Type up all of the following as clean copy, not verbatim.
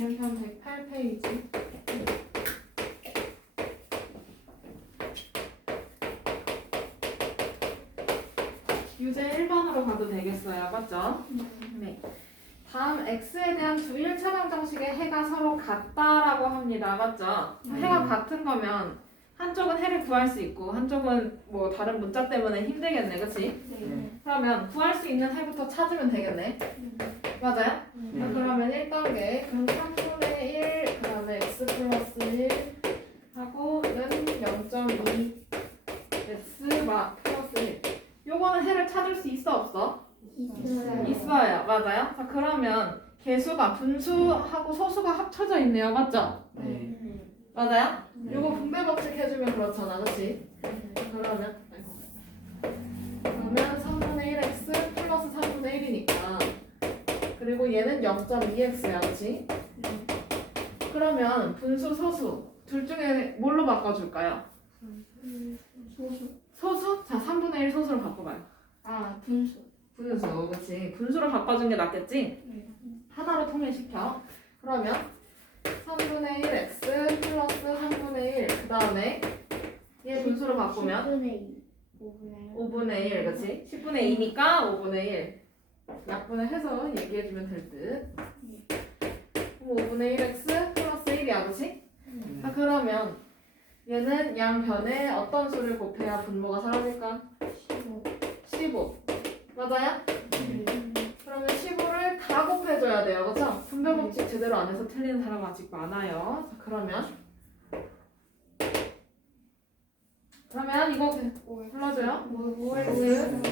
2년편 108페이지. 유제 1번으로 가도 되겠어요. 맞죠? 네. 다음 x에 대한 두 1차 방정식의 해가 서로 같다라고 합니다. 맞죠? 해가 같은 거면 한쪽은 해를 구할 수 있고 한쪽은 뭐 다른 문자 때문에 힘들겠네. 그치? 네. 그러면 구할 수 있는 해부터 찾으면 되겠네. 맞아요? 네. 그러면 1단계 그럼 3분의 1 그 다음에 x 플러스 1 하고는 0.2 x 플러스 1 요거는 해를 찾을 수 있어 없어? 있어요. 맞아요? 자 그러면 개수가 분수하고 소수가 합쳐져 있네요. 맞죠? 네. 맞아요? 네. 요거 분배 법칙 해주면 그렇잖아. 그치? 그러면 3분의 1x 플러스 3분의 1이니까 그리고 얘는 0.2x야. 그치? 그러면 분수 소수 둘 중에 뭘로 바꿔줄까요? 소수? 자 3분의 1 소수로 바꿔봐요. 분수. 분수. 그치? 분수로 바꿔준 게 낫겠지? 네. 하나로 통일시켜. 그러면 3분의 1x 플러스 3분의 1 그 다음에 얘 분수로 바꾸면 5분의 1 그치? 10분의 2니까 5분의 1 약분을 해서 얘기해주면 될 듯. 그럼 5분의 1x 플러스 1이야 그치? 자 그러면 얘는 양변에 어떤 수를 곱해야 분모가 사라질까? 15 맞아요? 그러면 15를 다 곱해줘야 돼요. 그쵸? 분배 법칙 제대로 안 해서 틀리는 사람 아직 많아요. 자, 그러면 이거 불러줘요. 5x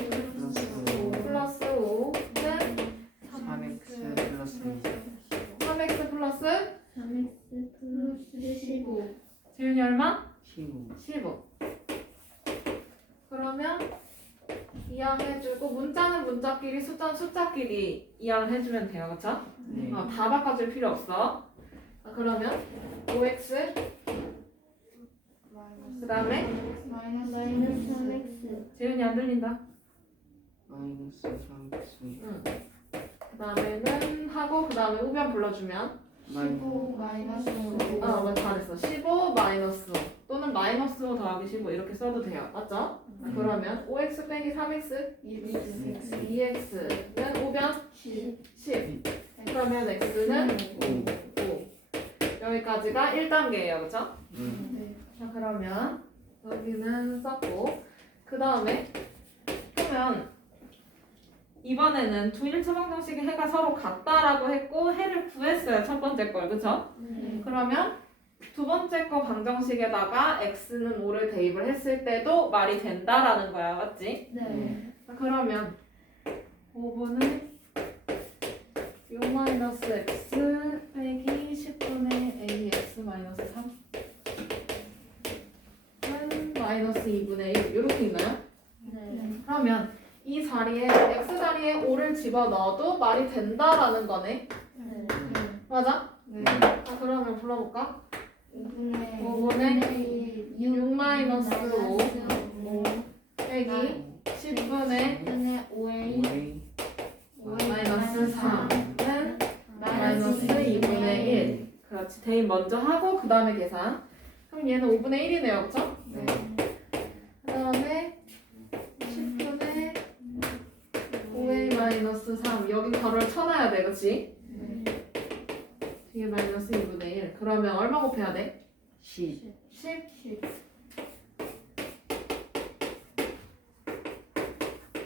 플러스 5는 3x 플러스 3x 플러스 15. 재윤이 얼마? 15. 15. 그러면 이항해주고 문자는 문자끼리 숫자는 숫자끼리 이항을 해주면 돼요. 그쵸? 네. 다 바꿔줄 필요 없어. 자, 그러면 5x 그 다음에 마이너스 3x. 재윤이 안 들린다. 마이너스 3x. 그 다음에는 하고 그 다음에 우변 불러주면 15 맞아 잘했어. 15 마이너스 5 또는 마이너스 5 더하기 15 이렇게 써도 돼요. 맞죠? 그러면 5x 빼기 3x 2x는 우변 10 그러면 x는 5 여기까지가 1단계예요. 그쵸? 자 그러면 여기는 썼고 그 다음에 그러면 이번에는 두 1차 방정식의 해가 서로 같다라고 했고 해를 구했어요. 첫 번째 걸. 그쵸? 그러면 두 번째 거 방정식에다가 x는 5를 대입을 했을 때도 말이 된다라는 거야. 맞지? 자, 그러면 5분의 6-x 빼기 10분의 ax 마이너스 3은 마이너스 2분의 1 이렇게 있나요? 그러면 이 자리에 x 자리에 5를 집어넣어도 말이 된다라는 거네. 맞아? 자 그러면 불러볼까? 5분의 6 마이너스 5 빼기 10분의 5a 마이너스 3은 마이너스 2분의 1 그렇지. 대입 먼저 하고 그 다음에 계산. 그럼 얘는 5분의 1이네요. 그쵸? 네. 그 다음에 10분의 5a 마이너스 3 여기 괄호를 쳐놔야 돼. 그치? 뒤에 마이너스 2분의 1 그러면 얼마 곱해야 돼? 10. 10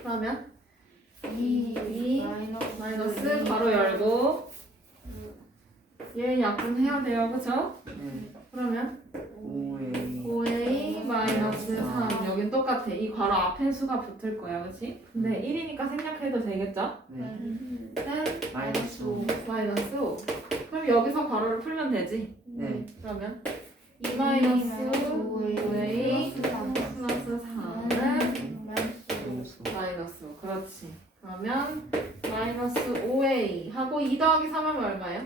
그러면 2 마이너스 괄호 열고 얘 약분해야 돼요. 그쵸? 네. 그러면 5a 5a 마이너스 3 여긴 똑같아. 이 괄호 앞에 수가 붙을 거야. 그치? 근데 1이니까 생략해도 되겠죠? 네. 마이너스 마이너스 5. 5 그럼 여기서 괄호를 풀면 되지? 네. 그러면 2 마이너스 5a 플러스 3은 마이너스 5 그렇지. 그러면 마이너스 5a 하고 2 더하기 3 하면 얼마예요?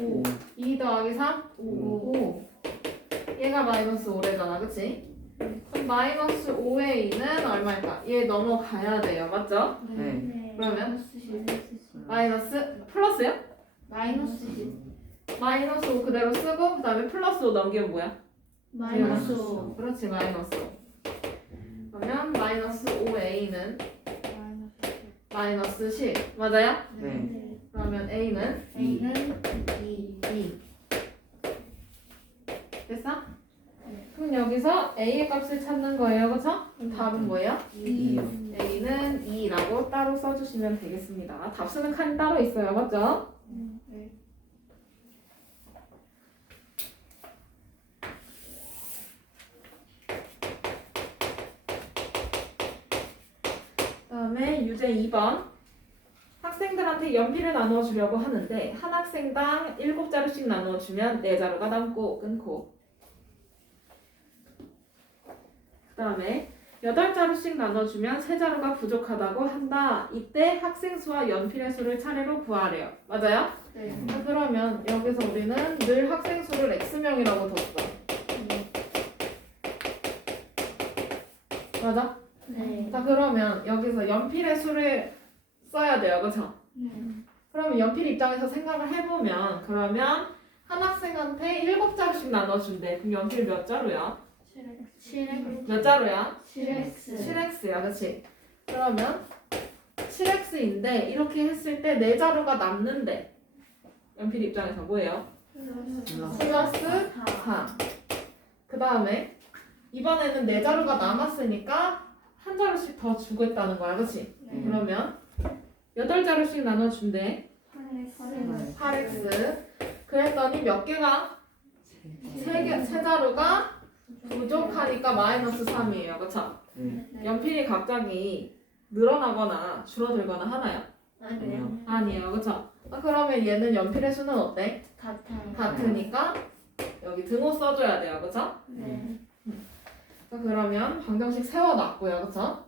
5. 2 더하기 3? 5 얘가 마이너스 5래잖아. 그치? 그럼 마이너스 5a는 얼마일까? 얘 넘어가야 돼요. 맞죠? 네. 그러면 마이너스 플러스요? 마이너스 10. 마이너스 5 그대로 쓰고 그 다음에 플러스 5 넘기면 뭐야? 마이너스 그렇지 마이너스 5. 그러면 마이너스 5a는 마이너스 10 맞아요? 네. 그러면 a는 A는 2. 2 됐어? 그럼 여기서 a의 값을 찾는 거예요 그쵸? 그럼 답은 뭐예요? 2요. a는 2라고 따로 써주시면 되겠습니다. 답 쓰는 칸이 따로 있어요 맞죠? 네. 그다음에 유제 2번 학생들한테 연필을 나눠주려고 하는데 한 학생당 7자루씩 나눠주면 4자루가 남고 끊고 그 다음에 8자루씩 나눠주면 3자루가 부족하다고 한다. 이때 학생 수와 연필의 수를 차례로 구하래요. 맞아요? 네. 자, 그러면 여기서 우리는 늘 학생 수를 x명이라고 뒀어. 맞아? 네. 자 그러면 여기서 연필의 수를 써야 돼요. 그쵸? 네. 그러면 연필 입장에서 생각을 해보면 그러면 한 학생한테 7자루씩 나눠준대. 그럼 연필 몇 자루야? 7x. 몇 자루야? 7x. 7x야 그치? 그러면 7x인데 이렇게 했을 때 4자루가 남는데 연필 입장에서 뭐예요? 플러스 4. 그 다음에 이번에는 4자루가 남았으니까 한 자루씩 더 주고 있다는 거야 그치? 네. 그러면 8자루씩 나눠준대 8x 그랬더니 몇 개가? 3자루가 부족하니까 마이너스 3이에요 그쵸? 네. 연필이 갑자기 늘어나거나 줄어들거나 하나요? 아니요. 아니에요 그쵸? 그러면 얘는 연필의 수는 어때? 같아요. 같으니까 여기 등호 써줘야 돼요 그쵸? 네. 그러면 방정식 세워놨고요 그쵸?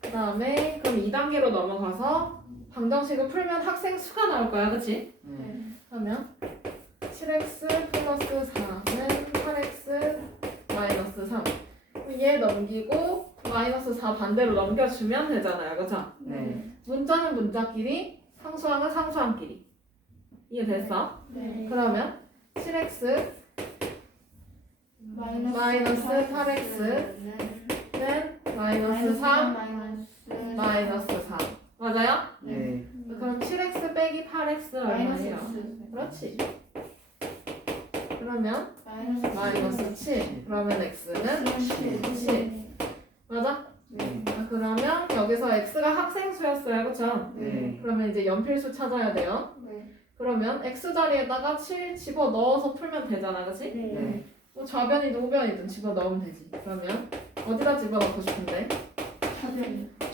그 다음에 그럼 2단계로 넘어가서 방정식을 풀면 학생 수가 나올 거야 그치? 네. 그러면 7x 플러스 4는 8x 마이너스 3. 얘 넘기고 마이너스 4 반대로 넘겨주면 되잖아요. 그쵸? 네. 문자는 문자끼리, 상수항은 상수항끼리. 이해됐어? 네. 그러면 7x는 마이너스 8x는 마이너스 3 마이너스 4. 맞아요? 네. 그럼 7x 빼기 8x 얼마예요? 마이너스 그렇지. 그러면 마이너스 7. 그러면 x는 7. 맞아? 네. 그러면 여기서 x가 학생 수였어요. 그쵸? 네. 그러면 이제 연필수 찾아야 돼요. 네. 그러면 x 자리에다가 7 집어 넣어서 풀면 되잖아. 그치? 네. 뭐 좌변이든 우변이든 집어 넣으면 되지. 그러면 어디다 집어 넣고 싶은데?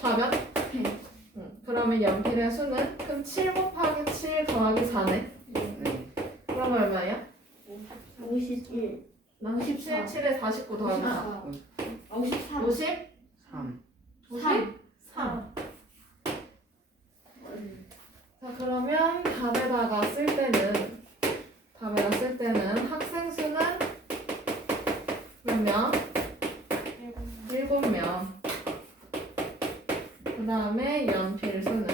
좌변? 네. 응. 그러면 연필의 수는 그럼 7 곱하기 7 더하기 4네. 네. 그럼 얼마예요? 51. 난 17, 7에 49 더하기 4. 53. 50? 3. 53. 자 그러면 답에다가 쓸 때는 학생 수는 몇 명? 7명. 그 다음에 연필 수는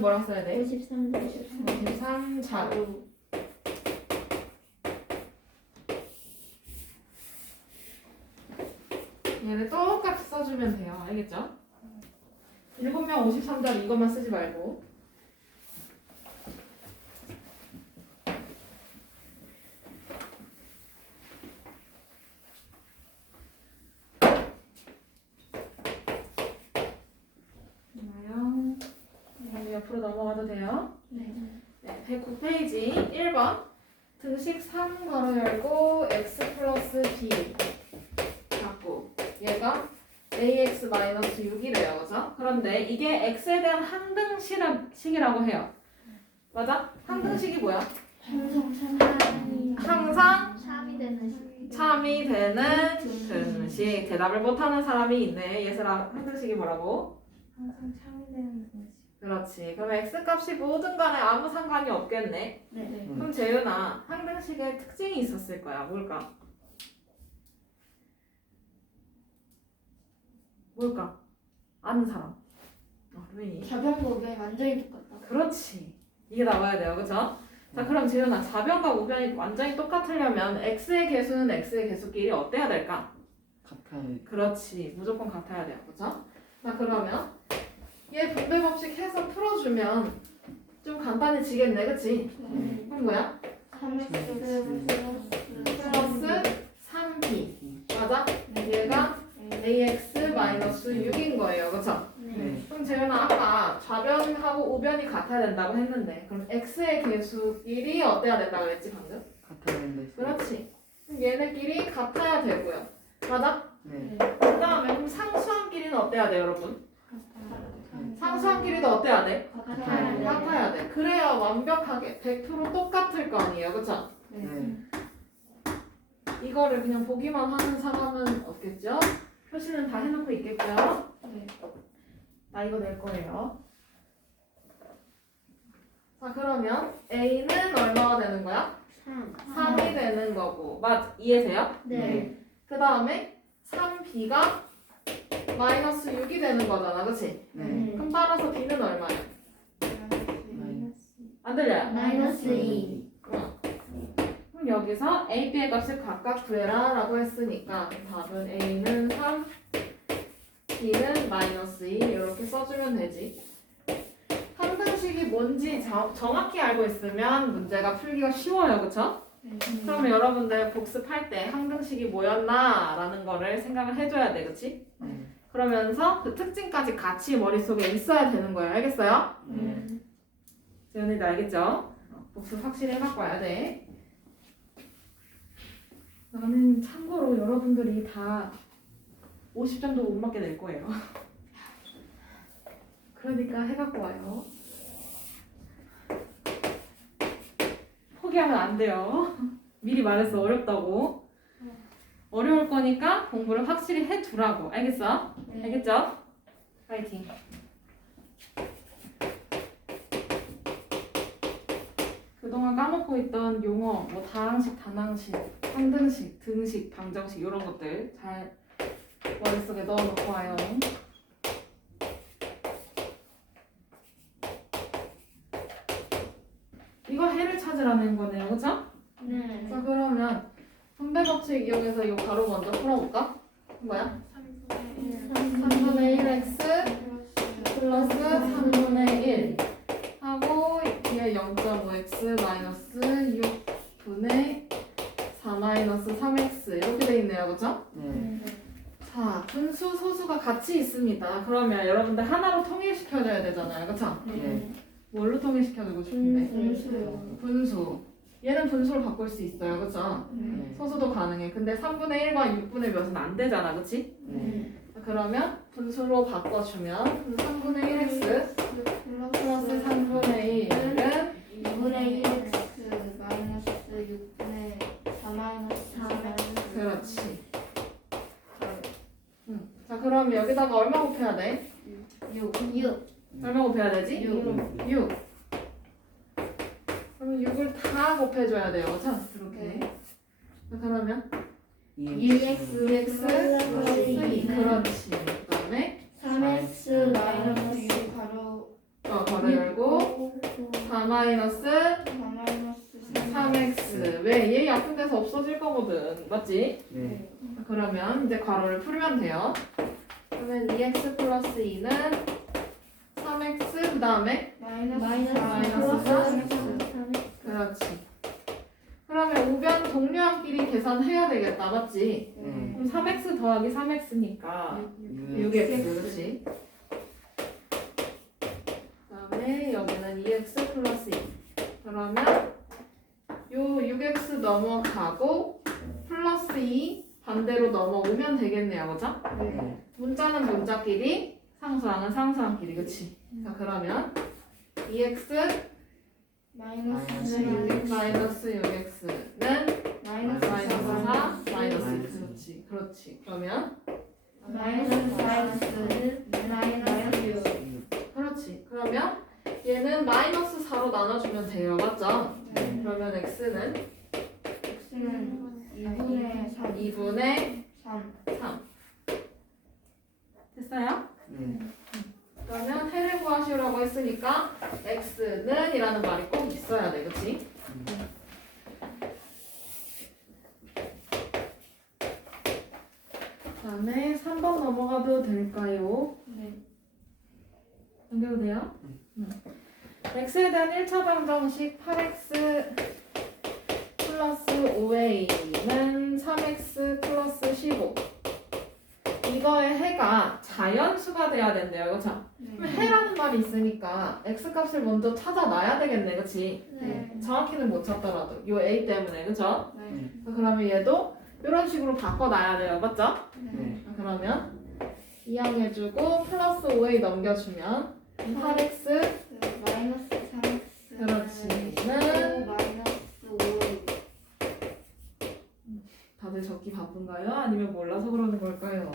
뭐라고 써야 돼? 53자루. 얘를 똑같이 써주면 돼요. 알겠죠? 7명 53자루 이것만 쓰지 말고. 좋아요. 그럼 옆으로 넘어가도 돼요? 네. 네, 109페이지 1번 등식 3 괄호 열고 x 플러스 b 갖고 얘가 ax 마이너스 6이래요. 그죠? 그런데 이게 x에 대한 항등식이라고 해요. 맞아? 항등식이 뭐야? 항상 참이 되는 시. 참이 되는 등식. 대답을 못하는 사람이 있네. 예슬아, 항등식이 뭐라고? 항상 참이 되는 등식. 그렇지. 그럼 x값이 뭐든 간에 아무 상관이 없겠네. 네. 그럼 재윤아, 항등식의 특징이 있었을 거야. 뭘까? 뭘까? 아는 사람. 루인이. 좌변과 우변이 완전히 똑같다. 그렇지. 이게 나와야 돼요. 그쵸? 자, 그럼 재현아, 좌변과 우변이 완전히 똑같으려면 x의 개수는 x의 개수끼리 어때야 될까? 같아요. 그렇지. 무조건 같아야 돼요. 그쵸? 자, 그러면 얘 분배 법칙 해서 풀어주면 좀 간단해지겠네. 그치? 그럼 뭐야? 3x 플러스 3b. 맞아? 얘가 ax-6인 거예요. 그쵸? 네. 그럼 재현아, 아까 좌변하고 우변이 같아야 된다고 했는데 그럼 x의 개수끼리 어때야 된다고 그랬지 방금? 같아야 된다. 그렇지. 그럼 얘네끼리 같아야 되고요. 맞아? 네. 그 다음에 그럼 상수함끼리는 어때야 돼 여러분? 상수함끼리도 어때야 돼? 같아야 돼. 그래야 완벽하게 100% 똑같을 거 아니에요. 그쵸? 네. 이거를 그냥 보기만 하는 사람은 없겠죠? 표시는 다 해놓고 있겠죠? 나 이거 낼 거예요. 자, 그러면 A는 얼마가 되는 거야? 3이 되는 거고. 이해세요? 네. 그 다음에 3B가 마이너스 6이 되는 거잖아. 그치? 네. 그럼 따라서 B는 얼마야? 안 들려요? 마이너스 2. 그럼 여기서 A, B의 값을 각각 구해라 라고 했으니까 답은 A는 3, B는 마이너스 2 이렇게 써주면 되지. 항등식이 뭔지 정확히 알고 있으면 문제가 풀기가 쉬워요. 그쵸? 그러면 여러분들 복습할 때 항등식이 뭐였나 라는 거를 생각을 해줘야 돼. 그치? 네. 그러면서 그 특징까지 같이 머릿속에 있어야 되는 거예요. 알겠어요? 재현이도 알겠죠? 복습 확실히 해갖고 와야 돼. 나는 참고로 여러분들이 다 50점도 못 맞게 낼 거예요. 그러니까 해갖고 와요. 포기하면 안 돼요. 미리 말했어. 어렵다고. 어려울 거니까 공부를 확실히 해두라고. 알겠어? 알겠죠? 파이팅. 그동안 까먹고 있던 용어, 뭐 다항식, 단항식, 상등식, 등식, 방정식 이런 것들 잘 머릿속에 넣어놓고 와요. 이거 해를 찾으라는 거네요. 그쵸? 네. 자, 그러면 분배 법칙 이용해서 이 가로 먼저 풀어볼까? 뭐야? 3분의 1x 플러스 3분의 1 하고 뒤에 0.5x 마이너스 6분의 4 마이너스 3x 이렇게 돼 있네요. 그쵸? 네. 자, 분수, 소수가 같이 있습니다. 그러면 여러분들 하나로 통일시켜줘야 되잖아요. 그쵸? 네. 뭘로 통일시켜주고 싶은데? 분수요. 분수. 얘는 분수로 바꿀 수 있어요. 그쵸? 네. 소수도 가능해. 근데 3분의 1과 6분의 몇은 안 되잖아. 그치? 네. 그러면 분수로 바꿔주면 3분의 1x 플러스 3분의 1은 2분의 1x 마이너스 6분의 4 마이너스 4 그렇지. 자, 그럼 여기다가 얼마 곱해야 돼? 6. 얼마 곱해야 되지? 6. 6. 그럼 6을 다 곱해줘야 돼요. 그쵸? 이렇게. 자, 그러면 2x 플러스 2. 그렇지. 그 다음에 3x 마이너스 6 가로 괄호 열고 4 마이너스 4 마이너스 3x. 왜? 얘 약분 돼서 없어질 거거든. 맞지? 네. 자, 그러면 이제 괄호를 풀면 돼요. 그러면 2x 플러스 2는 3x 그 다음에 마이너스 마이너스 3x. 그렇지. 그러면 우변 동료함끼리 계산해야 되겠다. 맞지? 네. 그럼 3x 더하기 3x니까 6x. 그렇지? 그 다음에 여기는 2x 플러스 2. 그러면 요 6x 넘어가고 플러스 2 반대로 넘어오면 되겠네요. 그죠? 네. 문자는 문자끼리, 상수항은 상수항끼리. 그치? 자, 그러면 2x 마이너스 마이너스 6x는 마이너스 4 마이너스 2. 그렇지. 그렇지. 그러면 마이너스 마이너스 6. 그렇지. 그러면 얘는 마이너스 4로 나눠주면 돼요. 맞죠? 네. 그러면 x는 x는 2분의 3. 2분의 3. 3. 됐어요? 네. 그러면 해를 x는이라는 말이 꼭 있어야 돼, 그치? 다음에 3번 넘어가도 될까요? 네. 넘겨도 돼요? x에 대한 1차 방정식 8x 플러스 5a는 3x 플러스 15 이거의 해가 자연수가 돼야 된대요, 그쵸? 그럼 해라는 말이 있으니까 x값을 먼저 찾아놔야 되겠네, 그치? 네. 정확히는 못 찾더라도 요 a 때문에, 그쵸? 네. 그러면 얘도 이런 식으로 바꿔놔야 돼요, 맞죠? 네. 그러면 이항해주고 플러스 5a 넘겨주면 8x 마이너스 3x. 그렇지. 마이너스 5. 다들 적기 바쁜가요? 아니면 몰라서 그러는 걸까요?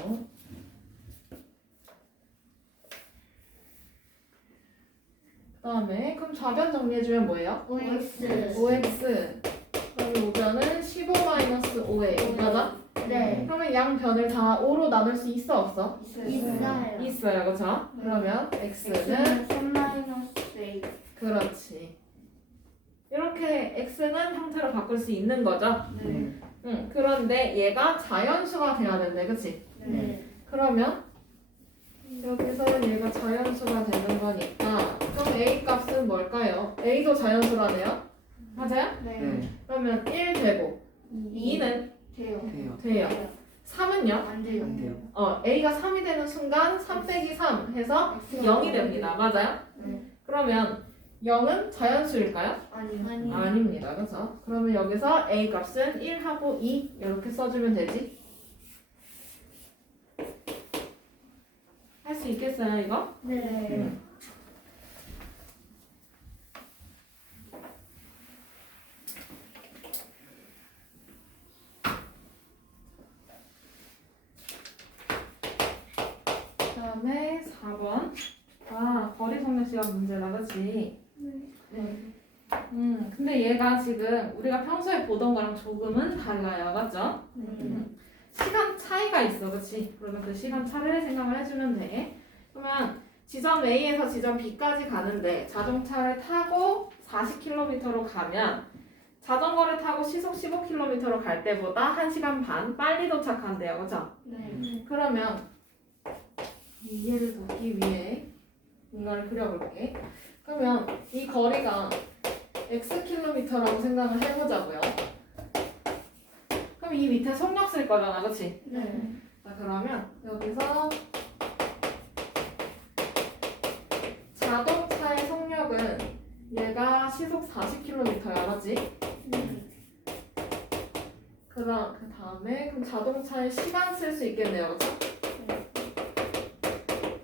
그 다음에 그럼 좌변 정리해주면 뭐예요? 5x. 5x 그러면 우변은 15 마이너스 5a 맞아? 네. 그러면 양변을 다 5로 나눌 수 있어 없어? 있어요. 있어요, 그쵸? 그러면 x는 3 마이너스 8. 그렇지. 이렇게 x는 형태로 바꿀 수 있는 거죠? 네. 응. 그런데 얘가 자연수가 돼야 된대, 그치? 네. 그러면 여기서 얘가 자연수가 되는 거니까 그럼 a 값은 뭘까요? a도 자연수라네요? 맞아요? 네. 그러면 1 되고 2는 돼요. 돼요. 3은요? 안 돼요. 안 돼요. a가 3이 되는 순간 3 빼기 3 해서 0이 됩니다. 맞아요? 네. 그러면 0은 자연수일까요? 아니요. 아닙니다. 그래서 그러면 여기서 a 값은 1하고 2 이렇게 써주면 되지? 할 수 있겠어요, 이거? 네. 그 다음에 4번. 아, 거리 속력 시간 문제다, 그치? 네. 근데 얘가 지금 우리가 평소에 보던 거랑 조금은 달라요, 맞죠? 시간 차이가 있어, 그치? 그러면 그 시간 차를 생각을 해주면 돼. 그러면 지점 A에서 지점 B까지 가는데 자동차를 타고 40km로 가면 자전거를 타고 시속 15km로 갈 때보다 1시간 반 빨리 도착한대요, 그쵸? 네. 그러면 이해를 돕기 위해 뭔가를 그려볼게. 그러면 이 거리가 xkm라고 생각을 해보자고요. 그럼 이 밑에 속력 쓸 거잖아, 그치? 네. 자, 그러면 여기서 자동차의 속력은 얘가 시속 40km야, 맞지? 그 다음에 그럼 자동차의 시간 쓸 수 있겠네요, 그쵸?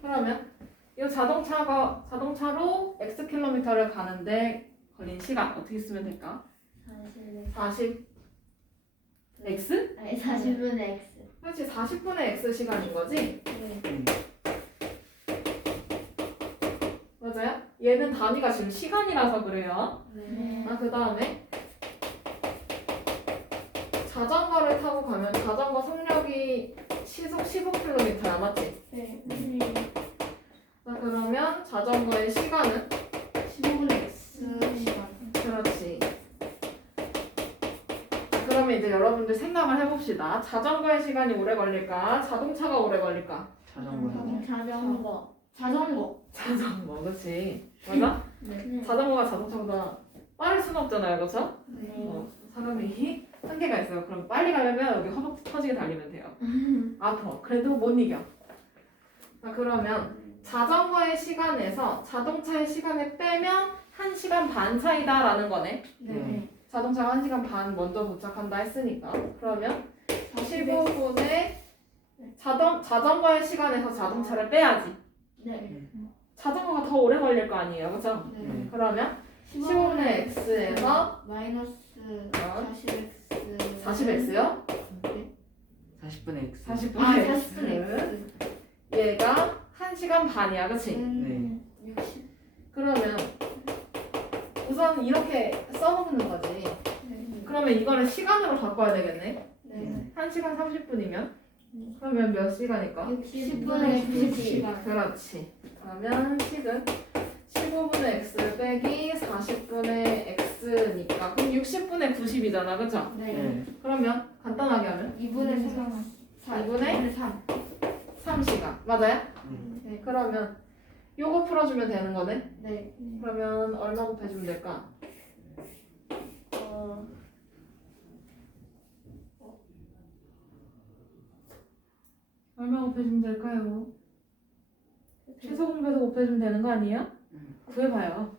그러면 이 자동차로 xkm를 가는데 걸린 시간 어떻게 쓰면 될까? 40 x? 아니 40분의 x. 그렇지, 40분의 x 시간인 거지? 네. 맞아요? 얘는 단위가 지금 시간이라서 그래요. 네. 그 다음에 자전거를 타고 가면 자전거 속력이 시속 15km야, 맞지? 네. 자, 그러면 자전거의 시간은? 15분의 x 시간. 그렇지. 그러면 이제 여러분들 생각을 해봅시다. 자전거의 시간이 오래 걸릴까? 자동차가 오래 걸릴까? 자전거요. 자전거. 자전거, 그렇지. 맞아? 네. 자전거가 자동차보다 빠를 수는 없잖아요, 그렇죠? 네. 사람이 한계가 있어요. 그럼 빨리 가려면 여기 허벅지 터지게 달리면 돼요. 아파. 그래도 못 이겨. 자, 그러면 자전거의 시간에서 자동차의 시간을 빼면 1시간 반 차이다라는 거네. 네. 자동차가 1시간 반 먼저 도착한다 했으니까. 그러면 15분에 자전거의 시간에서 자동차를 빼야지. 네. 자전거가 더 오래 걸릴 거 아니에요, 그렇죠? 네. 그러면 15분의 x에서 마이너스 40x. 40x요? 40분의 x. 40분의 아, x. 40분의 x. 얘가 1시간 반이야, 그치? 네. 60. 그러면 우선 이렇게 써먹는 거지. 네. 그러면 이거를 시간으로 바꿔야 되겠네. 네. 1시간 30분이면? 그러면 몇 시간일까? 60분의 90시간. 그렇지. 그러면 식은 15 15분의 x 빼기 40분의 x니까 그럼 60분의 90이잖아, 그쵸? 네. 그러면 간단하게 하면 2분의 3. 2분의 3. 3시간 맞아요? 네. 그러면 요거 풀어주면 되는 거네? 네. 그러면 얼마 곱해주면 될까? 얼마 곱해주면 될까요? 최소 공배수 곱해주면 되는 거 아니에요? 구해봐요.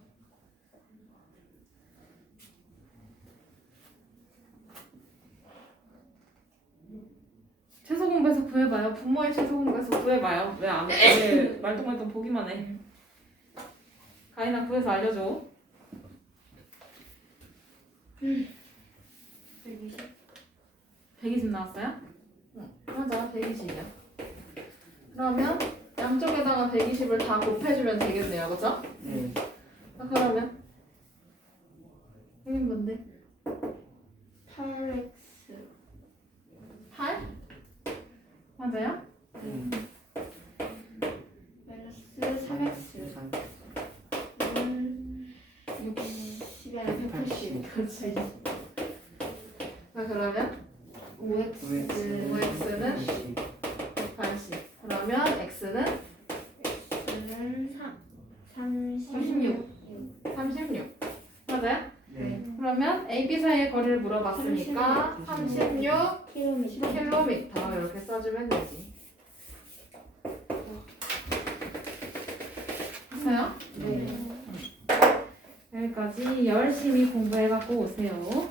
최소 공배수 구해봐요. 분모의 최소 공배수 구해봐요. 왜 말똥말똥 보기만 해. 가인아 구해서 알려줘. 120. 120 나왔어요? 응, 맞아. 120이야. 그러면 양쪽에다가 120을 다 곱해주면 되겠네요. 그쵸? 네. 그러면 여기 뭔데? 8x. 8? 맞아요? 마이너스 3x. 60에 180. 그렇지. 그러면 5x. 5x는 180. 그러면 x는 x는 36. 36. 맞아요? 네. 그러면 A, B 사이의 거리를 물어봤으니까 36 km. 이렇게 써주면 되지. 됐어요? 네. 여기까지 열심히 공부해갖고 오세요.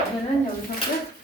오늘은 여기서 끝.